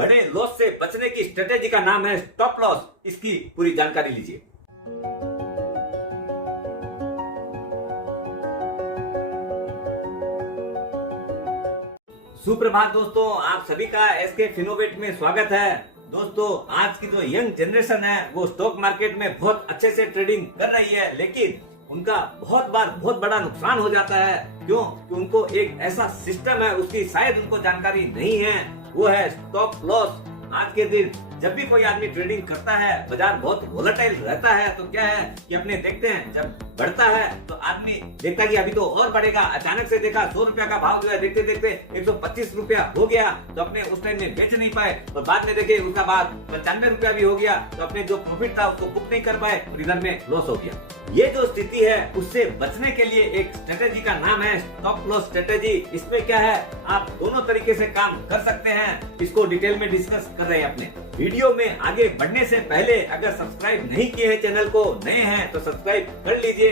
बड़े लॉस से बचने की स्ट्रेटेजी का नाम है स्टॉप लॉस। इसकी पूरी जानकारी लीजिए। सुप्रभात दोस्तों, आप सभी का एसके फिनोवेट में स्वागत है। दोस्तों, आज की जो यंग जनरेशन है वो स्टॉक मार्केट में बहुत अच्छे से ट्रेडिंग कर रही है, लेकिन उनका बहुत बार बहुत बड़ा नुकसान हो जाता है। क्यों? कि उनको एक ऐसा सिस्टम है उसकी शायद उनको जानकारी नहीं है, वो है स्टॉप लॉस। आज के दिन जब भी कोई आदमी ट्रेडिंग करता है, बाजार बहुत वोलेटाइल रहता है, तो क्या है कि अपने देखते हैं जब बढ़ता है तो आदमी देखता है कि अभी तो और बढ़ेगा। अचानक से देखा 100 रुपया का भाव जो है देखते देखते 125 रुपया हो गया, तो अपने उस टाइम में बेच नहीं पाए, और बाद में देखे उसका बाद 95 रुपया भी हो गया, तो अपने जो प्रॉफिट था उसको बुक नहीं कर पाए और इधर में लॉस हो गया। ये जो स्थिति है उससे बचने के लिए एक स्ट्रेटेजी का नाम है स्टॉप लॉस स्ट्रेटेजी। इसमें क्या है, आप दोनों तरीके से काम कर सकते हैं। इसको डिटेल में डिस्कस कर रहे हैं अपने वीडियो में। आगे बढ़ने से पहले अगर सब्सक्राइब नहीं किए हैं चैनल को, नए हैं तो सब्सक्राइब कर लीजिए।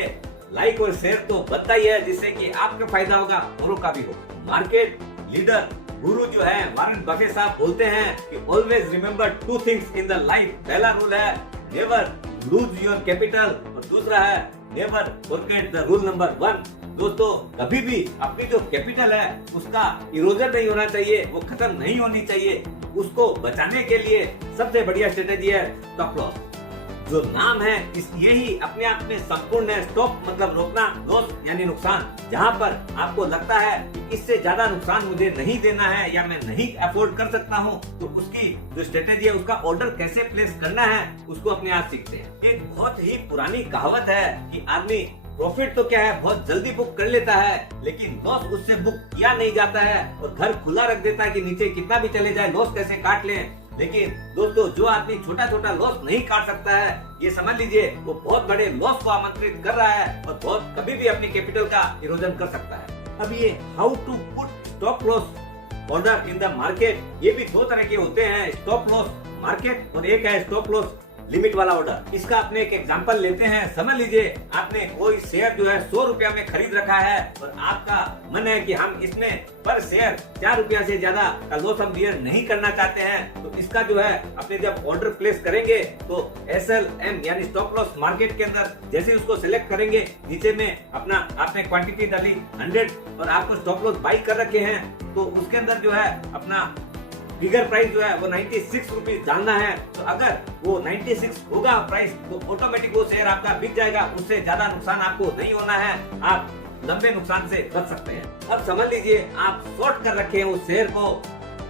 लाइक और शेयर तो बनता ही है, जिससे कि आपका फायदा होगा औरों का भी हो। मार्केट लीडर गुरु जो है वॉरेन बफेट साहब बोलते हैं कि always remember two things in the life. पहला रूल है नेवर लूज योर कैपिटल, और दूसरा है never forget the rule number 1। दोस्तों, कभी भी अपनी जो कैपिटल है उसका इरोजन नहीं होना चाहिए, वो खत्म नहीं होनी चाहिए। उसको बचाने के लिए सबसे बढ़िया स्ट्रेटेजी है स्टॉप लॉस। जो नाम है यही अपने आप में संपूर्ण है। स्टॉप मतलब रोकना, लॉस यानी नुकसान। जहाँ पर आपको लगता है कि इससे ज्यादा नुकसान मुझे नहीं देना है या मैं नहीं अफोर्ड कर सकता हूँ, तो उसकी जो स्ट्रेटेजी है उसका ऑर्डर कैसे प्लेस करना है उसको अपने आप सीखते हैं। एक बहुत ही पुरानी कहावत है कि आदमी प्रॉफिट तो क्या है बहुत जल्दी बुक कर लेता है, लेकिन लॉस उससे बुक किया नहीं जाता है और घर खुला रख देता है कि नीचे कितना भी चले जाए लॉस कैसे काट लें। लेकिन दोस्तों, जो आदमी छोटा छोटा लॉस नहीं काट सकता है, ये समझ लीजिए वो बहुत बड़े लॉस को आमंत्रित कर रहा है और बहुत कभी भी अपनी कैपिटल का इरोजन कर सकता है। अब ये how to put stop loss order in the market, ये भी दो तरह के होते हैं, स्टॉप लॉस मार्केट और एक है स्टॉप लॉस लिमिट वाला ऑर्डर। इसका अपने एक एग्जांपल लेते हैं। समझ लीजिए आपने कोई शेयर जो है 100 रुपया में खरीद रखा है और आपका मन है कि हम इसमें पर शेयर 4 रुपया से ज्यादा का लॉस हम बियर नहीं करना चाहते हैं, तो इसका जो है अपने जब ऑर्डर प्लेस करेंगे तो SLM यानी स्टॉप लॉस मार्केट के अंदर जैसे उसको सिलेक्ट करेंगे, नीचे में अपना आपने क्वांटिटी डाली 100 और आपको स्टॉप लॉस बाई कर रखे हैं, तो उसके अंदर जो है अपना फिगर प्राइस जो है वो 96 रुपीज डालना है। तो अगर वो 96 होगा प्राइस, तो ऑटोमेटिक वो शेयर आपका बिक जाएगा। उससे ज्यादा नुकसान आपको नहीं होना है, आप लंबे नुकसान से बच सकते हैं। अब समझ लीजिए आप शॉर्ट कर रखे हैं उस शेयर को,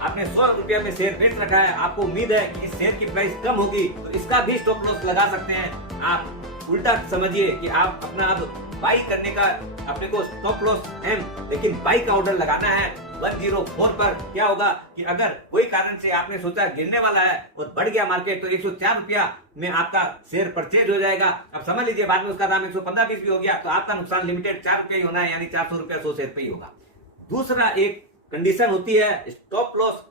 आपने 100 रुपया में शेयर बेच रखा है, आपको उम्मीद है कि इस शेयर की प्राइस कम होगी, तो इसका भी स्टॉप लॉस लगा सकते हैं। आप उल्टा समझिए कि आप अपना अब बाई करने का अपने को स्टॉप लॉस M, लेकिन बाई का ऑर्डर लगाना है 104 पर। क्या होगा कि अगर कोई कारण से आपने सोचा गिरने वाला है और बढ़ गया मार्केट, तो 104 रुपया में आपका शेयर परचेज हो जाएगा। अब समझ लीजिए बाद में उसका दाम 115-20 भी हो गया, तो आपका नुकसान लिमिटेड 4 रुपया ही होना है, यानी 400 रुपया 100 शेयर पे ही होगा। दूसरा एक कंडीशन होती है स्टॉप लॉस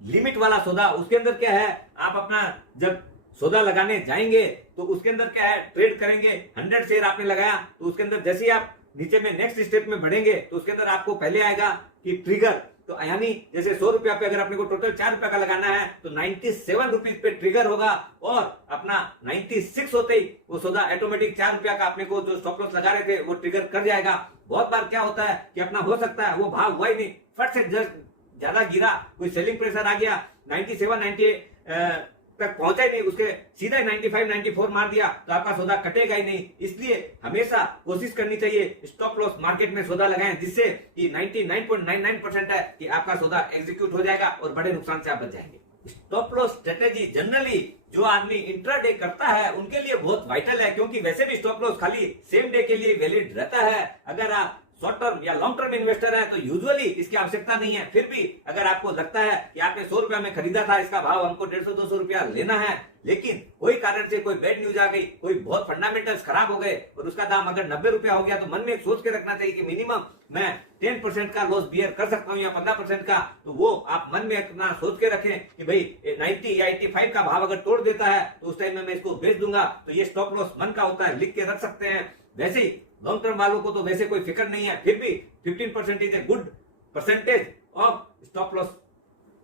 लिमिट वाला सौदा। उसके अंदर क्या है, आप अपना जब सौदा लगाने जाएंगे तो उसके अंदर क्या है, ट्रेड करेंगे, 100 शेयर आपने लगाया, तो उसके अंदर जैसे ही आप नीचे में नेक्स्ट स्टेप में बढ़ेंगे तो उसके अंदर आपको पहले आएगा कि ट्रिगर। तो यानी जैसे 100 रुपया पे अगर अपने को टोटल 4 रुपया का लगाना है तो 97 रुपीज पे ट्रिगर होगा, और अपना 96 होते ही वो सौदा ऑटोमेटिक 4 रुपया का अपने को जो स्टॉप लॉस लगा रहे थे वो ट्रिगर कर जाएगा। बहुत बार क्या होता है कि अपना हो सकता है वो भाव हुआ ही नहीं, फट से जस्ट ज्यादा गिरा, कोई सेलिंग प्रेशर आ गया, 97 98 तक पहुंचा ही नहीं, उसके सीधा 95 94 मार दिया, तो आपका सौदा कटेगा ही नहीं। इसलिए हमेशा कोशिश करनी चाहिए स्टॉप लॉस मार्केट में सौदा लगाएं, जिससे कि 99.99% है कि आपका सौदा एग्जीक्यूट हो जाएगा और बड़े नुकसान से आप बच जाएंगे। स्टॉप लॉस स्ट्रेटेजी जनरली जो आदमी इंट्राडे करता है उनके लिए बहुत वाइटल है, क्योंकि वैसे भी स्टॉप लॉस खाली सेम डे के लिए वैलिड रहता है। अगर आप शॉर्ट टर्म या लॉन्ग टर्म इन्वेस्टर है तो यूजुअली इसकी आवश्यकता नहीं है। फिर भी अगर आपको लगता है कि आपने 100 रुपया में खरीदा था, इसका भाव हमको 150-200 रुपया लेना है, लेकिन कोई कारण से कोई बैड न्यूज आ गई, कोई बहुत फंडामेंटल्स खराब हो गए और उसका दाम अगर 90 रुपया हो गया, तो मन में सोच के रखना चाहिए कि मिनिमम मैं 10% का लॉस बियर कर सकता हूँ या 15% का। तो वो आप मन में अपना सोच के रखें कि भाई 90 या 85 का भाव अगर तोड़ देता है तो उस टाइम में मैं इसको बेच दूंगा। तो ये स्टॉप लॉस मन का होता है, लिख के रख सकते हैं। वैसे ही लॉन्ग टर्म वालों को तो वैसे कोई फिक्र नहीं है, फिर भी 15% is a good percentage of stop loss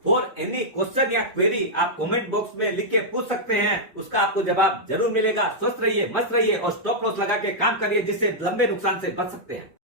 for any question या क्वेरी आप कमेंट बॉक्स में लिख के पूछ सकते हैं, उसका आपको जवाब जरूर मिलेगा। स्वस्थ रहिए, मस्त रहिए और स्टॉप लॉस लगा के काम करिए, जिससे लंबे नुकसान से बच सकते हैं।